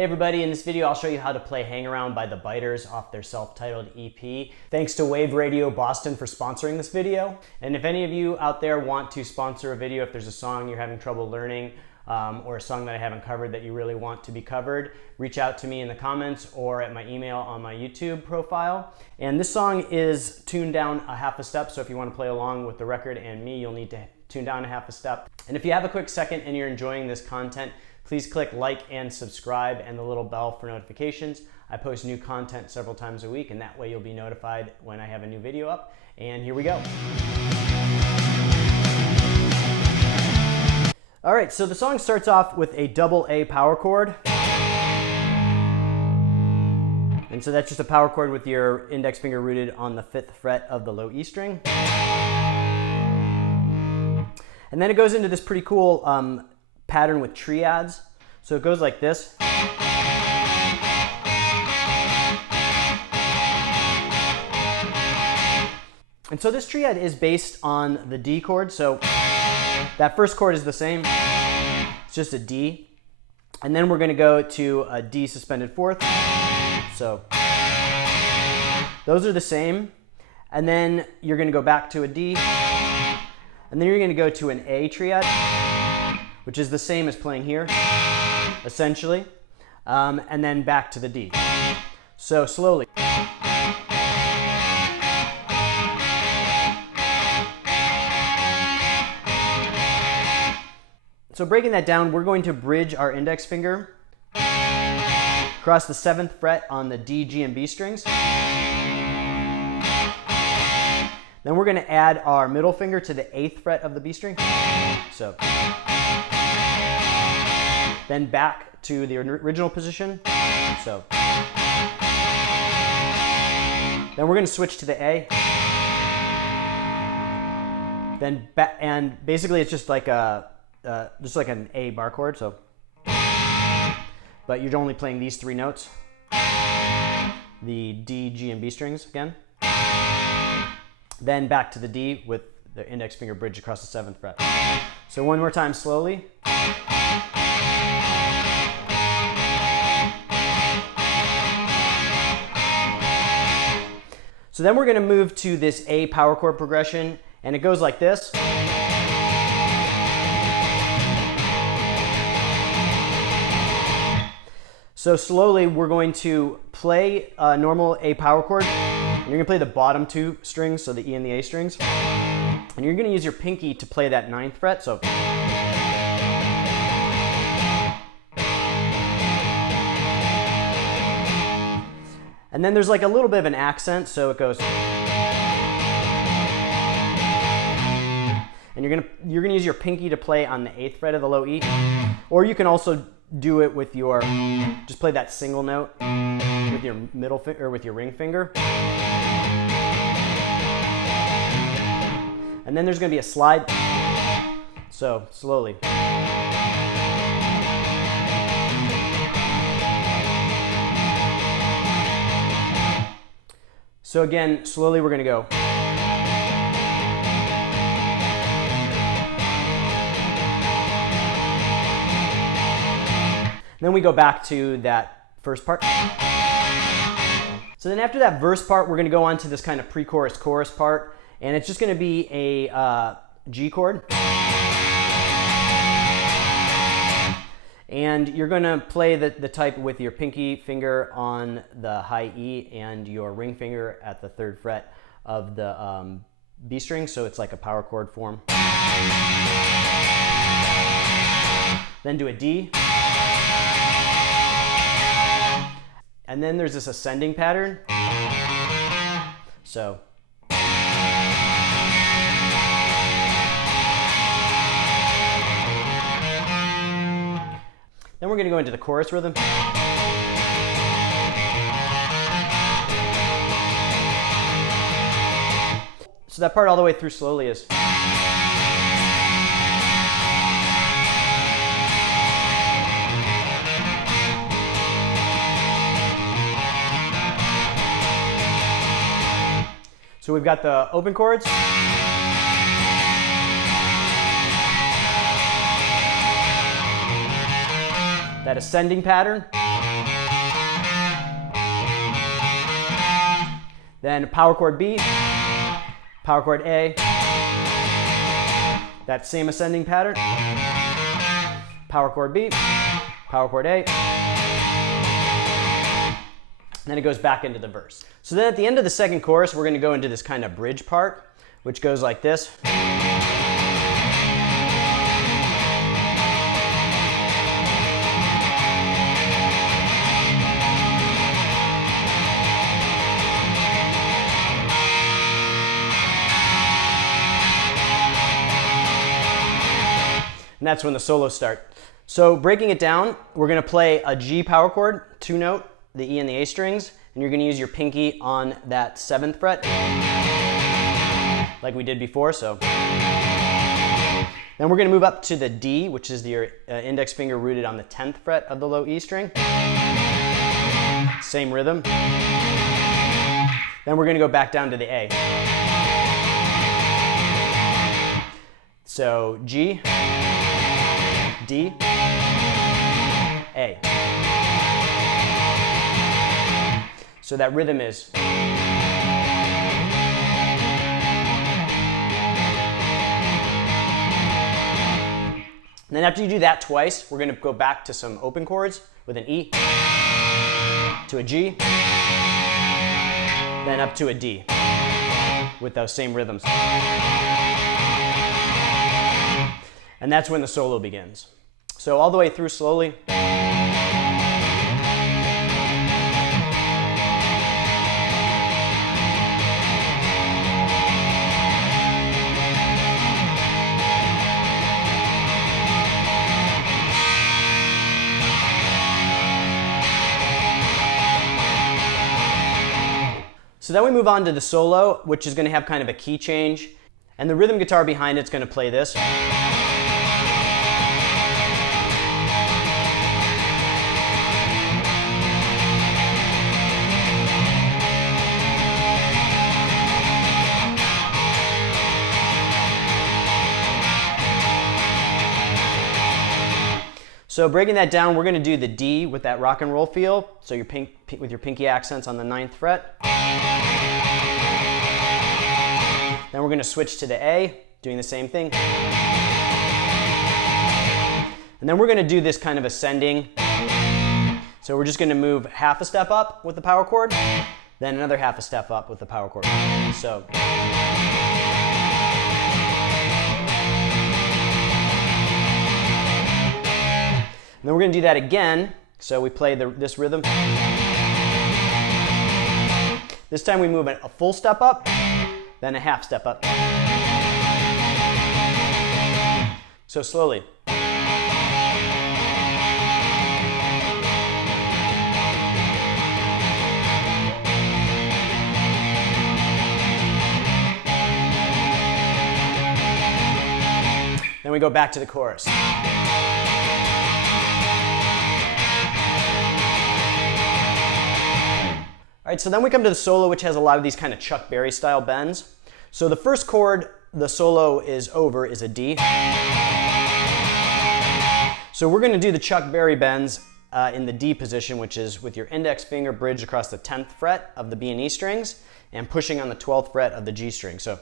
Hey everybody, in this video I'll show you how to play Hang Around by the Biters off their self-titled EP. Thanks to Wave Radio Boston for sponsoring this video. And if any of you out there want to sponsor a video, if there's a song you're having trouble learning or a song that I haven't covered that you really want to be covered, reach out to me in the comments or at my email on my YouTube profile. And this song is tuned down a half a step, so if you want to play along with the record and me, you'll need to tune down a half a step. And if you have a quick second and you're enjoying this content, please click like and subscribe and the little bell for notifications. I post new content several times a week, and that way you'll be notified when I have a new video up. And here we go. All right, so the song starts off with a double A power chord. And so that's just a power chord with your index finger rooted on the 5th fret of the low E string. And then it goes into this pretty cool pattern with triads. So it goes like this. And so this triad is based on the D chord. So that first chord is the same. It's just a D. And then we're going to go to a D suspended 4th. So those are the same. And then you're going to go back to a D. And then you're going to go to an A triad, which is the same as playing here, essentially, and then back to the D. So slowly. So breaking that down, we're going to bridge our index finger across the 7th fret on the D, G, and B strings. Then we're going to add our middle finger to the 8th fret of the B string. So then back to the original position. So then we're going to switch to the A. Then and basically it's just like an A bar chord. So, but you're only playing these 3 notes: the D, G, and B strings again. Then back to the D with the index finger bridged across the 7th fret. So one more time slowly. So then we're going to move to this A power chord progression, and it goes like this. So slowly we're going to play a normal A power chord. You're going to play the bottom 2 strings, so the E and the A strings. And you're going to use your pinky to play that 9th fret. So and then there's like a little bit of an accent, so it goes. And you're going to use your pinky to play on the 8th fret of the low E. Or you can also do it with your, just play that single note with your middle finger or with your ring finger. And then there's going to be a slide. So slowly. So again, slowly we're going to go. Then we go back to that first part. So then after that verse part, we're going to go on to this kind of pre-chorus chorus part, and it's just going to be a G chord. And you're going to play the type with your pinky finger on the high E and your ring finger at the 3rd fret of the B string, so it's like a power chord form. Then do a D. And then there's this ascending pattern. So then we're going to go into the chorus rhythm. So that part all the way through slowly is. So we've got the open chords. that ascending pattern, Then power chord B, power chord A, that same ascending pattern, power chord B, power chord A, then it goes back into the verse. So then at the end of the second chorus, we're going to go into this kind of bridge part, which goes like this. And that's when the solos start. So breaking it down, we're going to play a G power chord, 2-note, the E and the A strings, and you're going to use your pinky on that 7th fret, like we did before. So then we're going to move up to the D, which is your index finger rooted on the 10th fret of the low E string. Same rhythm. Then we're going to go back down to the A. So G, D, A. So that rhythm is. And then after you do that twice, we're going to go back to some open chords with an E, to a G, then up to a D with those same rhythms. And that's when the solo begins. So all the way through slowly. So then we move on to the solo, which is going to have kind of a key change. And the rhythm guitar behind it's going to play this. So breaking that down, we're going to do the D with that rock and roll feel. So your with your pinky accents on the 9th fret. Then we're going to switch to the A, doing the same thing. And then we're going to do this kind of ascending. So we're just going to move half a step up with the power chord, then another half a step up with the power chord. So. And then we're going to do that again. So we play this rhythm. This time we move a full step up, then a half step up. So slowly. Then we go back to the chorus. All right, so then we come to the solo, which has a lot of these kind of Chuck Berry style bends. So the first chord the solo is over is a D. So we're going to do the Chuck Berry bends in the D position, which is with your index finger bridged across the 10th fret of the B and E strings and pushing on the 12th fret of the G string. So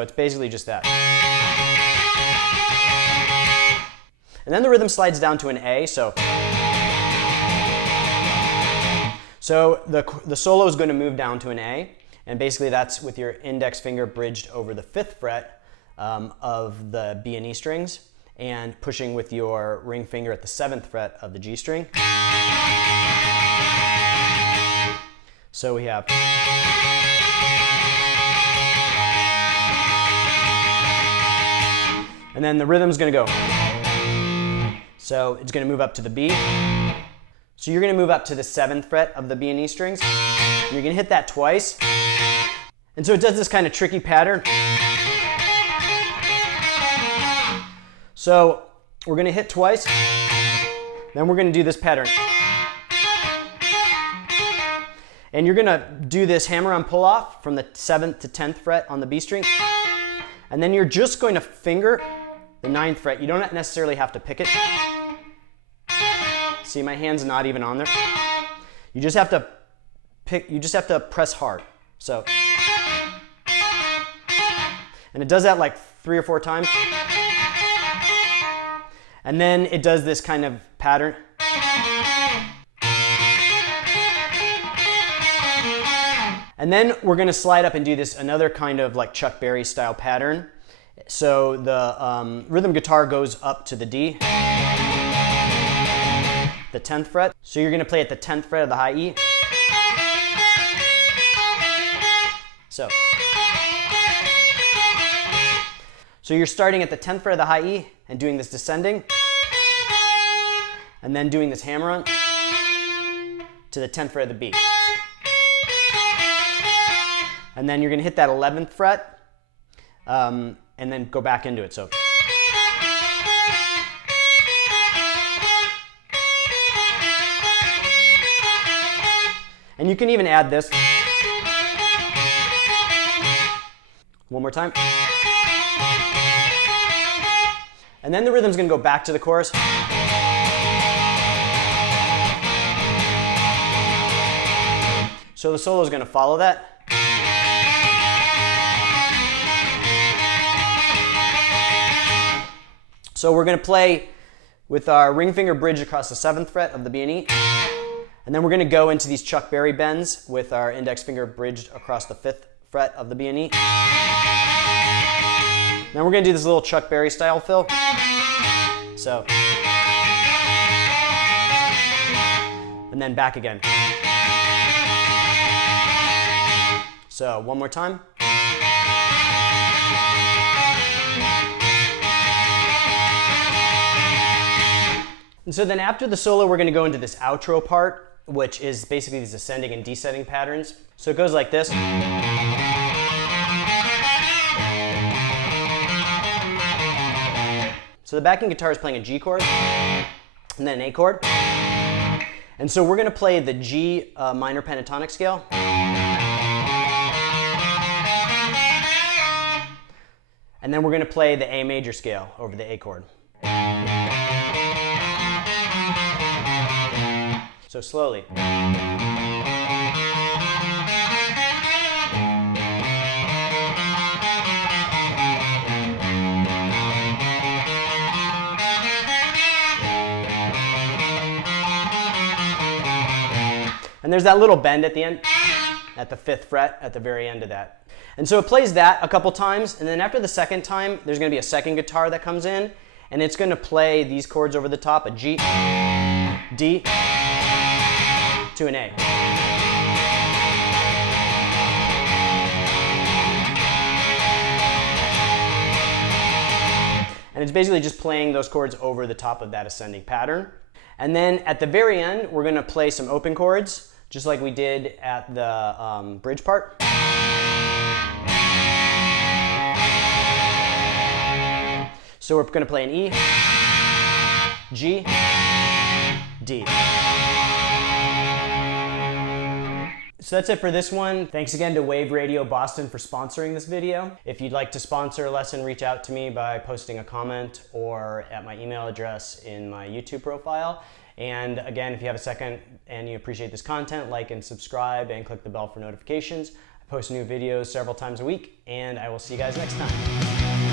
it's basically just that. And then the rhythm slides down to an A. So the solo is going to move down to an A, and basically that's with your index finger bridged over the 5th fret of the B and E strings and pushing with your ring finger at the 7th fret of the G string. So we have. And then the rhythm's going to go. So it's going to move up to the B. So you're going to move up to the 7th fret of the B and E strings. And you're going to hit that twice. And so it does this kind of tricky pattern. So we're going to hit twice. Then we're going to do this pattern. And you're going to do this hammer-on pull-off from the 7th to 10th fret on the B string. And then you're just going to finger the 9th fret. You don't necessarily have to pick it. See, my hand's not even on there. You just have to press hard. So, and it does that like 3 or 4 times. And then it does this kind of pattern. And then we're going to slide up and do this another kind of like Chuck Berry style pattern. So the rhythm guitar goes up to the D, the 10th fret. So you're going to play at the 10th fret of the high E. So you're starting at the 10th fret of the high E and doing this descending, and then doing this hammer on to the 10th fret of the B. And then you're going to hit that 11th fret and then go back into it. So. And you can even add this. One more time. And then the rhythm's going to go back to the chorus. So the solo is going to follow that. So we're going to play with our ring finger bridge across the 7th fret of the B and E. And then we're going to go into these Chuck Berry bends with our index finger bridged across the 5th fret of the B and E. Now we're going to do this little Chuck Berry style fill. So. And then back again. So one more time. And so then after the solo, we're going to go into this outro part, which is basically these ascending and descending patterns. So it goes like this. So the backing guitar is playing a G chord and then an A chord. And so we're going to play the G minor pentatonic scale. And then we're going to play the A major scale over the A chord. So slowly. And there's that little bend at the end, at the 5th fret, at the very end of that. And so it plays that a couple times, and then after the second time, there's going to be a second guitar that comes in, and it's going to play these chords over the top, a G, D, to an A. And it's basically just playing those chords over the top of that ascending pattern. And then at the very end, we're going to play some open chords, just like we did at the bridge part. So we're going to play an E, G, D. So that's it for this one. Thanks again to Wave Radio Boston for sponsoring this video. If you'd like to sponsor a lesson, reach out to me by posting a comment or at my email address in my YouTube profile. And again, if you have a second and you appreciate this content, like and subscribe and click the bell for notifications. I post new videos several times a week, and I will see you guys next time.